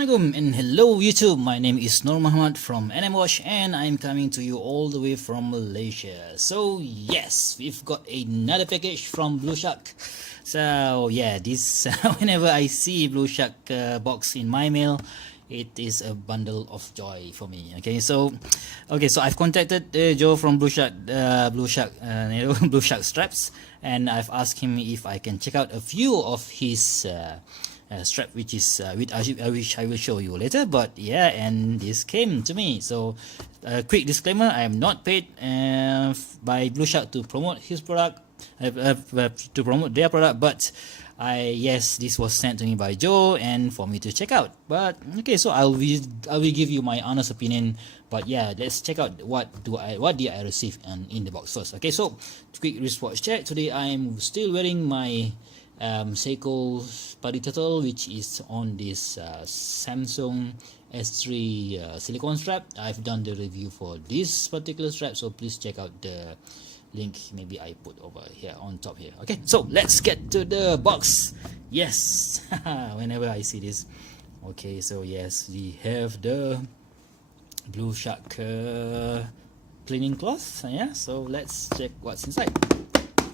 Assalamualaikum and hello YouTube, my name is Nur Muhammad from NMWatch and I'm coming to you all the way from Malaysia. So yes, we've got another package from BluShark. So yeah, this whenever I see BluShark box in my mail, it is a bundle of joy for me. So I've contacted Joe from BluShark BluShark straps, and I've asked him if I can check out a few of his strap, which I will show you later. But yeah, and this came to me. So quick disclaimer, I am not paid by BluShark to promote his product, to promote their product, but yes, this was sent to me by Joe and for me to check out. But okay, so I will give you my honest opinion. But yeah, let's check out what did I receive in the box first. Okay, so quick wristwatch check. Today I am still wearing my Seiko Party Turtle, which is on this Samsung S3 silicone strap. I've done the review for this particular strap, so please check out the link. Maybe I put over here on top here. Okay, so let's get to the box. Yes, whenever I see this. Okay, so yes, we have the BluShark cleaning cloth. Yeah, so let's check what's inside.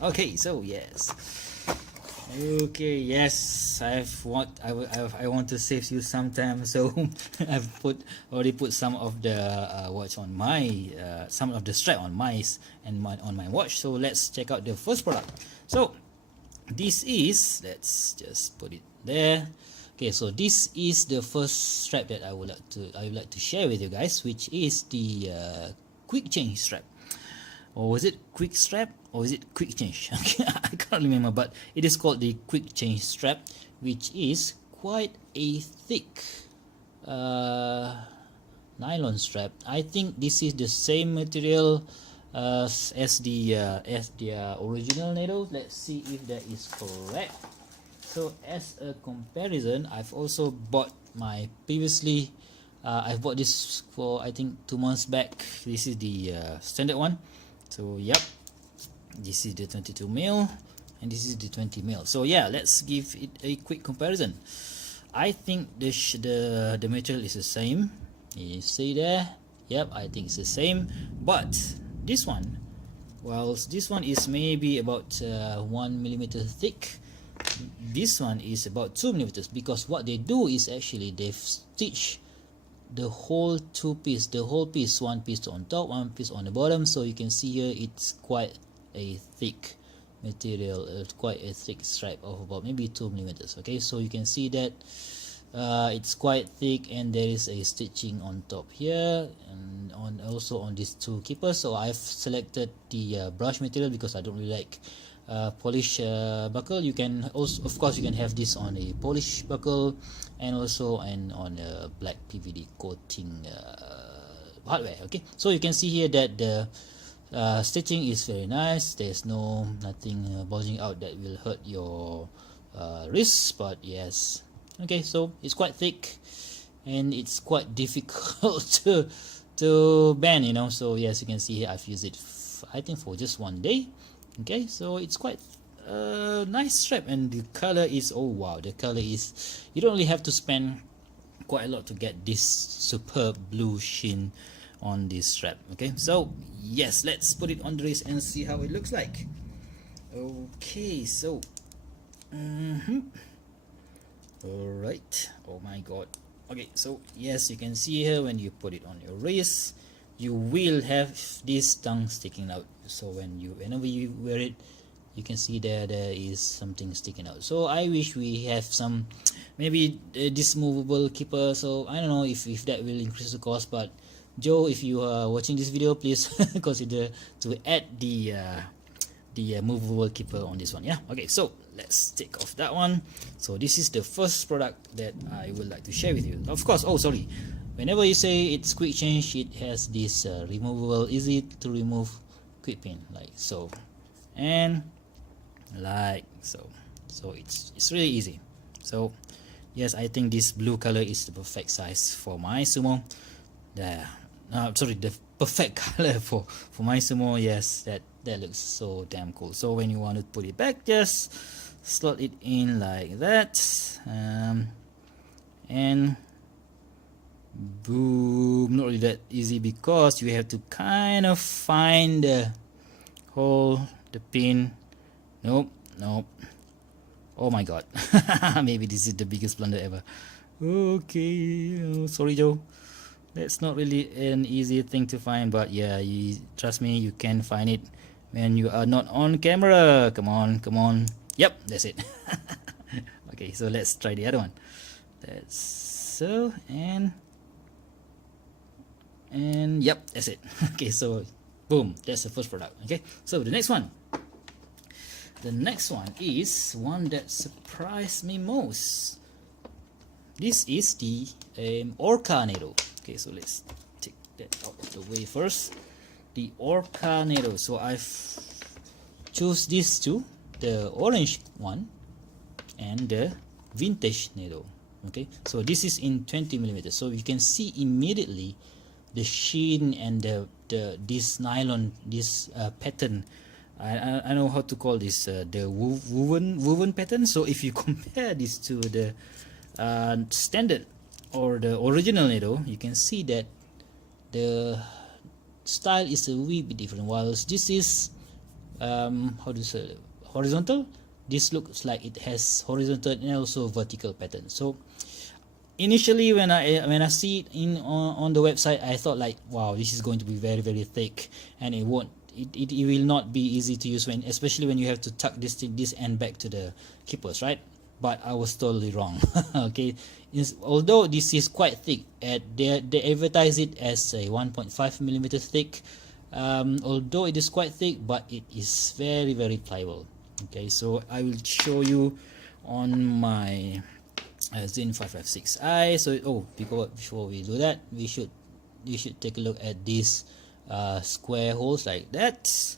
Okay, so yes. Okay, yes, I want to save you some time, so I've already put some of the watch on my some of the strap on my watch. So let's check out the first product. So this is, let's just put it there. Okay, so this is the first strap that I would like to share with you guys, which is the quick change strap. Or was it quick strap, or is it quick change? I can't remember, but it is called the quick change strap, which is quite a thick nylon strap. I think this is the same material as the original Nado. Let's see if that is correct. So as a comparison, I've also bought my previously I've bought this for I think 2 months back. This is the standard one. So yep, this is the 22 mil and this is the 20 mil. So yeah, let's give it a quick comparison. I think the material is the same. You see there? Yep, I think it's the same. But this one, well, this one is maybe about 1 millimeter thick. This one is about 2 millimeters, because what they do is actually they've stitched the whole piece, one piece on top, one piece on the bottom. So you can see here it's quite a thick material, quite a thick stripe of about maybe 2 millimeters. Okay, so you can see that it's quite thick, and there is a stitching on top here and also on these two keepers. So I've selected the brush material because I don't really like polish buckle. You can also, of course, you can have this on a polish buckle and also on a black PVD coating hardware. Okay, so you can see here that the stitching is very nice. There's nothing bulging out that will hurt your wrists. But yes, okay, so it's quite thick and it's quite difficult to bend, you know. So yes, you can see here I've used it I think for just 1 day. Okay, so it's quite nice strap, and the color is, oh wow, the color is, you don't really have to spend quite a lot to get this superb blue sheen on this strap. Okay, so yes, let's put it on the wrist and see how it looks like. Okay, so alright, oh my god. Okay, so yes, you can see here when you put it on your wrist, you will have this tongue sticking out. So whenever you wear it, you can see there is something sticking out. So I wish we have some, maybe this movable keeper. So I don't know if that will increase the cost, but Joe, if you are watching this video, please consider to add the movable keeper on this one. Yeah, okay, so let's take off that one. So this is the first product that I would like to share with you. Of course, oh sorry, whenever you say it's quick change, it has this removable, easy to remove quick pin, like so and like so. So it's really easy. So yes, I think this blue color is the perfect size for my sumo. There, sorry, the perfect color for my sumo. Yes, that looks so damn cool. So when you want to put it back, just slot it in like that, and Boom. Not really that easy because you have to kind of find the hole, the pin. Nope, nope. Oh my god. Maybe this is the biggest blunder ever. Okay, oh, sorry Joe. That's not really an easy thing to find, but yeah, trust me, you can find it when you are not on camera. Come on, come on. Yep, that's it. Okay, so let's try the other one. That's so, and yep, that's it. Okay, so boom, that's the first product. Okay, so the next one. The next one is one that surprised me most. This is the Orb Carnero. Okay, so let's take that out of the way first. The Orb Carnero. So I've choose these two, the orange one and the vintage Nero. Okay, so this is in 20 millimeters. So you can see immediately the sheen and this nylon, this pattern. I know how to call this, the woven pattern. So if you compare this to the standard or the original Nero, you can see that the style is a wee bit different. Whilst this is how do you say, horizontal, this looks like it has horizontal and also vertical pattern. So initially when I see it on the website, I thought like, wow, this is going to be very, very thick, and it will not be easy to use, especially when you have to tuck this end back to the keepers, right? But I was totally wrong. Okay, although this is quite thick, they advertise it as a 1.5 millimeter thick. Although it is quite thick, but it is very, very pliable. Okay, so I will show you on my Zen 556i. So before we do that, we should take a look at these square holes like that,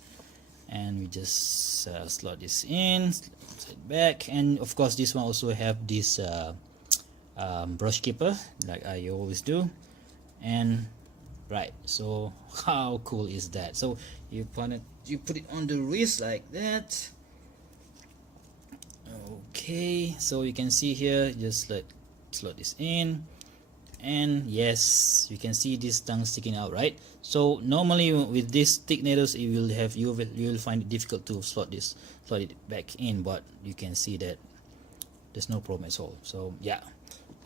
and we just slot this in, slide back, and of course this one also have this brush keeper like I always do. And right, so how cool is that? So you put it on the wrist like that. Okay, so you can see here, just slot this in, and yes, you can see this tongue sticking out, right? So normally with these thick needles, you will find it difficult to slot it back in, but you can see that there's no problem at all. So yeah,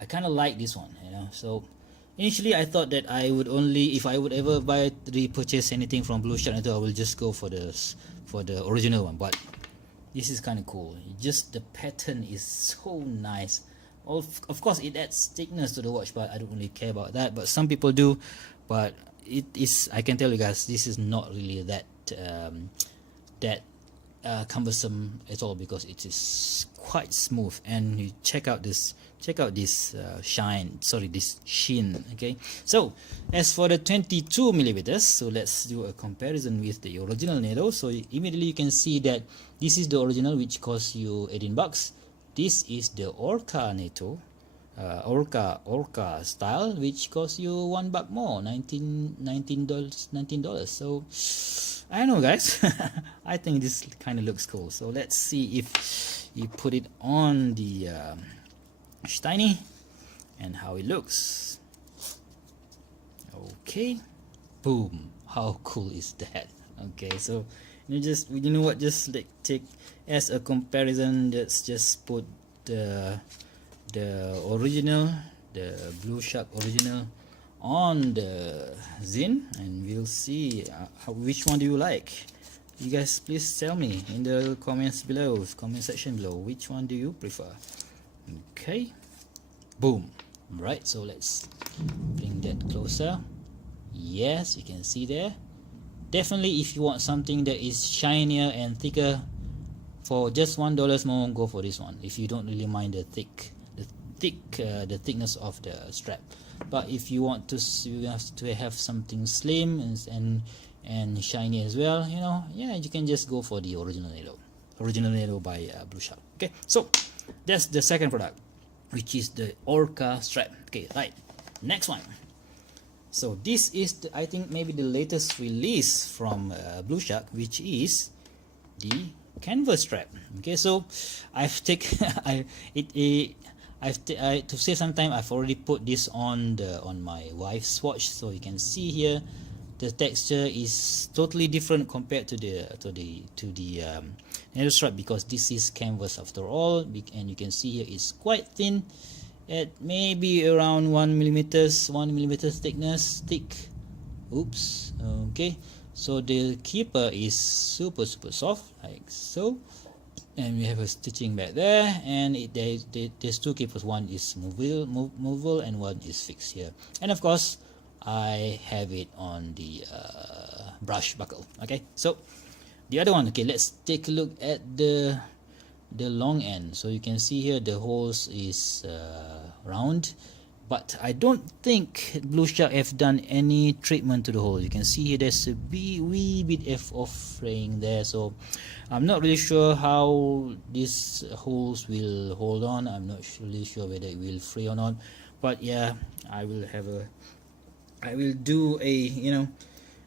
I kind of like this one, you know. So initially I thought that I would only, if I would ever repurchase anything from BluShark, I will just go for the original one, but this is kind of cool. Just the pattern is so nice. Of course it adds thickness to the watch, but I don't really care about that, but some people do. But it is, I can tell you guys, this is not really that cumbersome at all, because it is quite smooth. And you check out this this sheen. Okay, so as for the 22 millimeters, so let's do a comparison with the original Nero. So immediately you can see that this is the original, which costs you 18 bucks. This is the Orb Carnero, Orca style, which costs you $1 more, $19. So I don't know, guys. I think this kind of looks cool. So let's see if you put it on the Steiny and how it looks. Okay, boom. How cool is that? Okay, so you know what, just like take as a comparison, let's just put the original, the BluShark original, on the Zin, and we'll see which one do you like. You guys please tell me in the comment section below, which one do you prefer. Okay, boom. Right, so let's bring that closer. Yes, you can see there. Definitely, if you want something that is shinier and thicker, for just $1 more, go for this one. If you don't really mind the thickness of the strap. But if you want to, you have to have something slim and shiny as well, you know, yeah, you can just go for the original Nero by BluShark. Okay, so that's the second product, which is the Orca strap. Okay, right, next one. So this is I think maybe the latest release from BluShark, which is the canvas strap. Okay, so I've taken I to save some time, I've already put this on my wife's watch, so you can see here the texture is totally different compared to the Nano stripe, because this is canvas after all, and you can see here it's quite thin, at maybe around 1 millimeter thickness thick. Oops. Okay, so the keeper is super soft like so, and we have a stitching back there, and there's two keepers. One is movable and one is fixed here, and of course I have it on the brush buckle. Okay, so the other one, okay, let's take a look at the long end. So you can see here the holes is round, but I don't think BluShark have done any treatment to the hole. You can see here there's a wee bit of fraying there, so I'm not really sure how these holes will hold on. I'm not really sure whether it will fray or not, but yeah, I will do a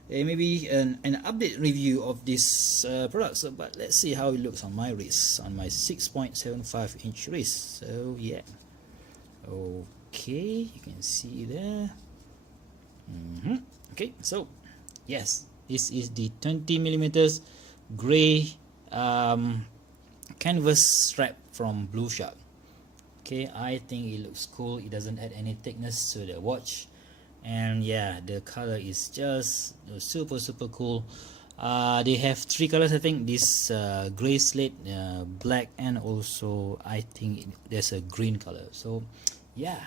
maybe an update review of this product. So, but let's see how it looks on my wrist, on my 6.75 inch wrist. So yeah, okay, you can see there. Okay, so yes, this is the 20 millimeters gray canvas strap from BluShark. Okay, I think it looks cool. It doesn't add any thickness to the watch, and yeah, the color is just super cool. They have three colors, I think. This gray slate, black, and also I think there's a green color. So yeah,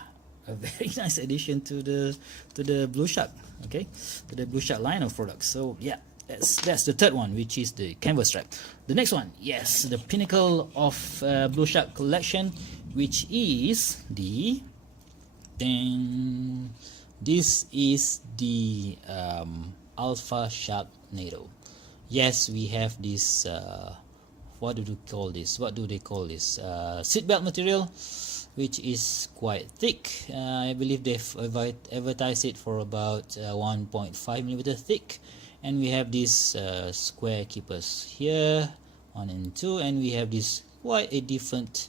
a very nice addition to the BluShark. Okay, to the BluShark line of products. So yeah, that's the third one, which is the canvas strap. The next one, yes, the pinnacle of BluShark collection, which is the this is the Alpha Sharknado. Yes, we have this what do they call this seatbelt material, which is quite thick. I believe they've advertised it for about 1.5 millimeter thick, and we have these square keepers here, 1 and 2, and we have this quite a different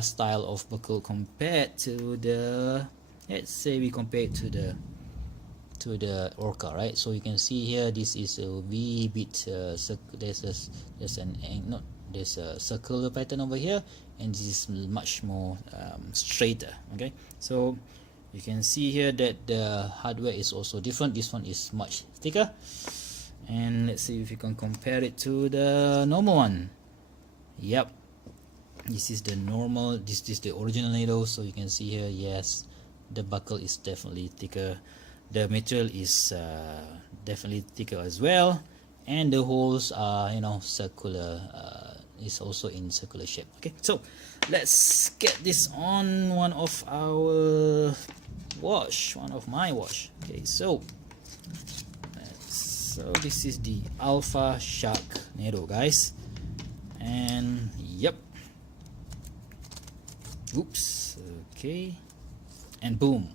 style of buckle compared to the, let's say we compare it to the Orca, right? So you can see here this is a wee bit there's a circular pattern over here, and this is much more straighter. Okay, so you can see here that the hardware is also different. This one is much thicker, and let's see if you can compare it to the normal one. Yep, this is the normal, this is the original Nado. So you can see here, yes, the buckle is definitely thicker, the material is definitely thicker as well, and the holes are circular, is also in circular shape. Okay, so let's get this on one of my watch. Okay, so this is the Alpha Sharknado, guys, and yep, oops, okay, and boom.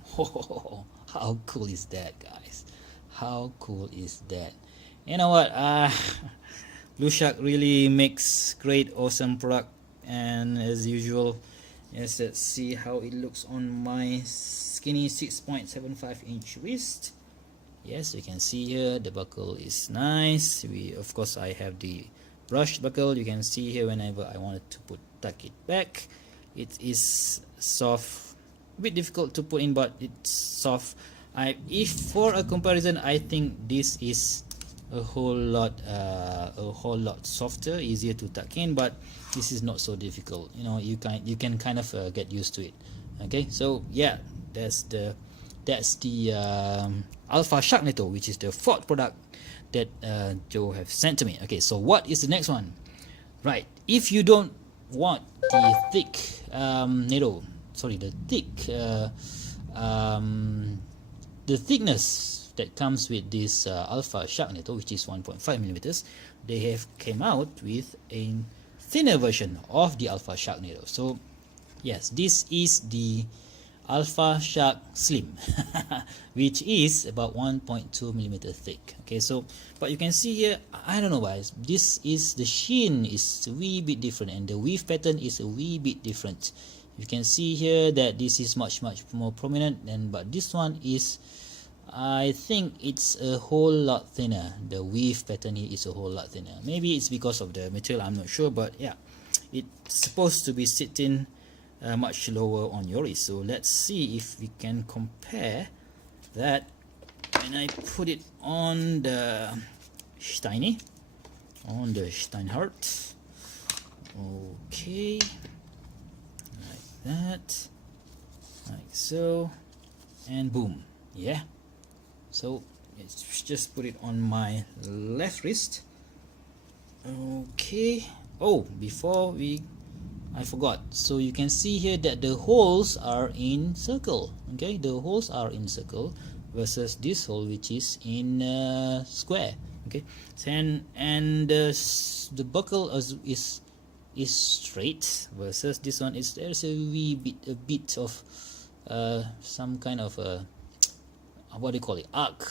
How cool is that, guys? How cool is that? You know what, BluShark really makes great, awesome product, and as usual, yes, let's see how it looks on my skinny 6.75 inch wrist. Yes, you can see here the buckle is nice. Of course I have the brushed buckle. You can see here whenever I wanted to tuck it back, it is soft, a bit difficult to put in, but it's soft. If for a comparison, I think this is a whole lot softer, easier to tuck in, but this is not so difficult. You can kind of get used to it. Okay, so yeah, that's the Alpha Sharknado, which is the fourth product that Joe have sent to me. Okay, so what is the next one? Right, if you don't want the thick the thickness that comes with this Alpha Sharknado, which is 1.5 millimeters, they have came out with a thinner version of the Alpha Sharknado. So yes, this is the Alpha Shark Slim, which is about 1.2 millimeter thick. Okay, so but you can see here, I don't know why, the sheen is a wee bit different, and the weave pattern is a wee bit different You can see here that this is much more prominent, and but this one is, I think it's a whole lot thinner. The weave pattern here is a whole lot thinner. Maybe it's because of the material, I'm not sure, but yeah, it's supposed to be sitting much lower on your wrist. So let's see if we can compare that when I put it on the Steiny, on the Steinhardt. Okay, like that, like so, and boom. Yeah, so let's just put it on my left wrist. Okay. Oh, before I forgot. So you can see here that the holes are in circle. Okay, the holes are in circle versus this hole which is in square. Okay, and the buckle is straight versus this one is, there's a bit of some kind of a, what do you call it, arc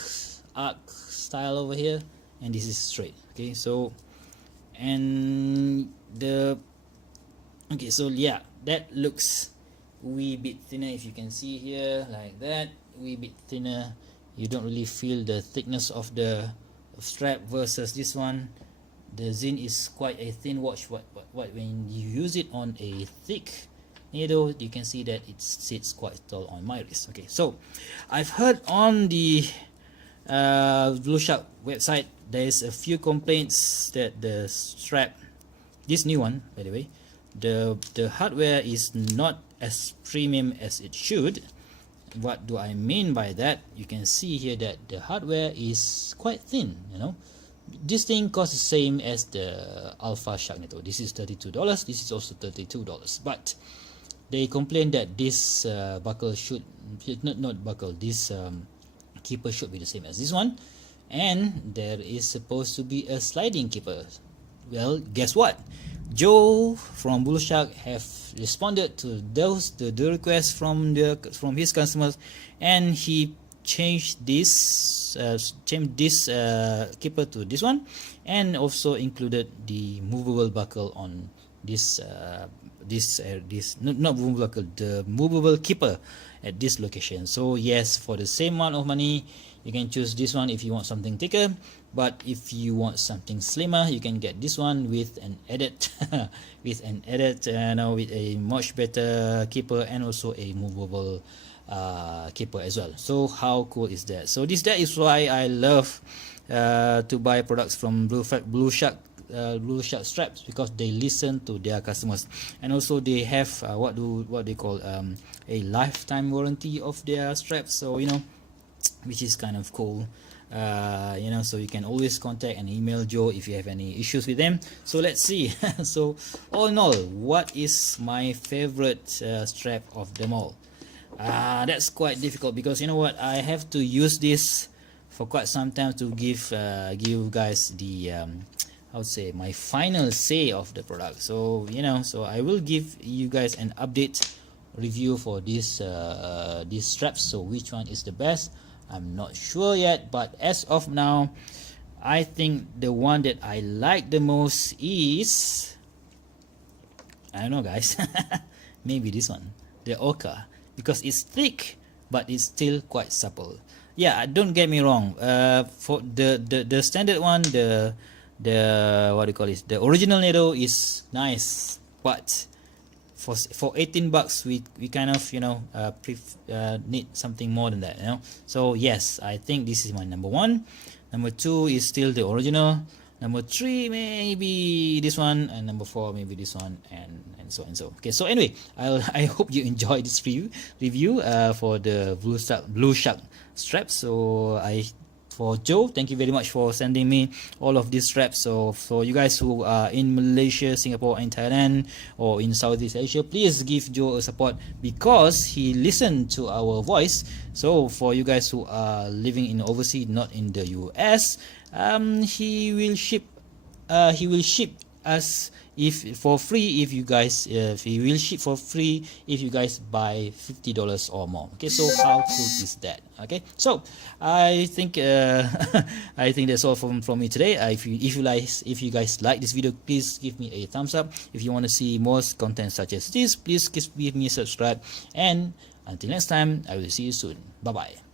style over here, and this is straight. Okay, so and the okay, so yeah, that looks wee bit thinner. If you can see here, like that, wee bit thinner. You don't really feel the thickness of the strap versus this one. The zin is quite a thin watch, what when you use it on a thick needle, you can see that it sits quite tall on my wrist. Okay, so I've heard on the BluShark website there's a few complaints that the strap, this new one by the way, the hardware is not as premium as it should. What do I mean by that? You can see here that the hardware is quite thin, you know. This thing costs the same as the Alpha Sharknado. This is $32. This is also $32. But they complain that this buckle should not buckle. This keeper should be the same as this one, and there is supposed to be a sliding keeper. Well, guess what? Joe from BluShark have responded to the requests from his customers, and he changed this keeper to this one, and also included the movable buckle on this not movable buckle, the movable keeper at this location. So yes, for the same amount of money, you can choose this one if you want something thicker, but if you want something slimmer, you can get this one with an added with a much better keeper and also a movable keeper as well. So how cool is that? So that is why I love to buy products from BluShark straps, because they listen to their customers, and also they have what they call a lifetime warranty of their straps. So you know, which is kind of cool. You know, so you can always contact and email Joe if you have any issues with them. So let's see. So all in all, what is my favorite strap of them all? That's quite difficult, because you know what, I have to use this for quite some time to give guys the I would say my final say of the product. So you know, so I will give you guys an update review for this these straps. So which one is the best, I'm not sure yet, but as of now, I think the one that I like the most is, I don't know guys, maybe this one, the Orca, because it's thick but it's still quite supple. Yeah, don't get me wrong, for the standard one, the what do you call it, the original needle is nice, but for 18 bucks we kind of, you know, need something more than that, you know. So yes, I think this is my number one. Number two is still the original. Number three maybe this one, and number four maybe this one, and so and so. Okay, so anyway, I hope you enjoyed this review for the BluShark straps. So for Joe, thank you very much for sending me all of these straps. So for you guys who are in Malaysia, Singapore and Thailand, or in Southeast Asia, please give Joe a support, because he listened to our voice. So for you guys who are living in overseas, not in the US, he will ship us if for free if you guys if he will ship for free if you guys buy $50 or more. Okay, so how cool is that? Okay, so I think I think that's all from me today. If you guys like this video, please give me a thumbs up. If you want to see more content such as this, please give me a subscribe, and until next time, I will see you soon. Bye bye.